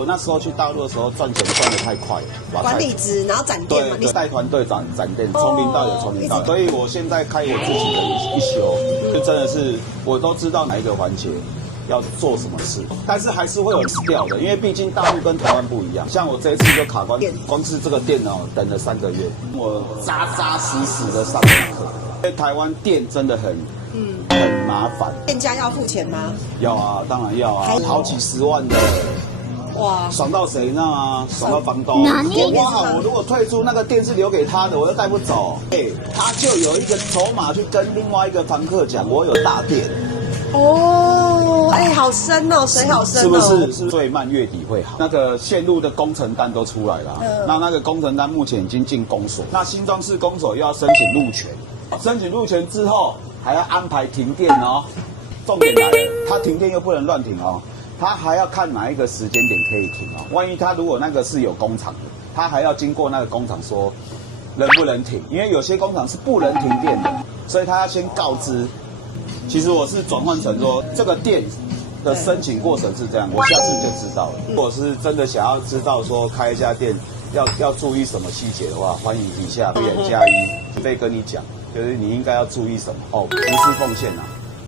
我那时候去大陆的时候赚钱赚得太快了，管理职，然后展店嘛，对，带团队展店，从零到有，从零到有。所以我现在开我自己的一休，就真的是我都知道哪一个环节要做什么事，但是还是会有死掉的，因为毕竟大陆跟台湾不一样。像我这一次就卡关，光是这个电脑等了3个月，我扎扎实实的上了课。因为台湾店真的很麻烦。店家要付钱吗？要啊，当然要啊，好几十万的。哇，爽到谁呢？爽到房东。哇，我如果退出，那个店是留给他的，我又带不走。他就有一个筹码去跟另外一个房客讲，我有大店。哦，好深哦，水好深哦。是不是？是最慢月底会好。那个线路的工程单都出来了，那个工程单目前已经进公所，那新庄市公所又要申请路权，申请路权之后还要安排停电哦。重点来了，他停电又不能乱停哦。他还要看哪一个时间点可以停哦。万一他如果那个是有工厂的，他还要经过那个工厂说能不能停，因为有些工厂是不能停电的，所以他要先告知。其实我是转换成说这个店的申请过程是这样，我下次就知道了。如果是真的想要知道说开一家店要注意什么细节的话，欢迎底下留言加1，会跟你讲，就是你应该要注意什么哦，无私奉献啊。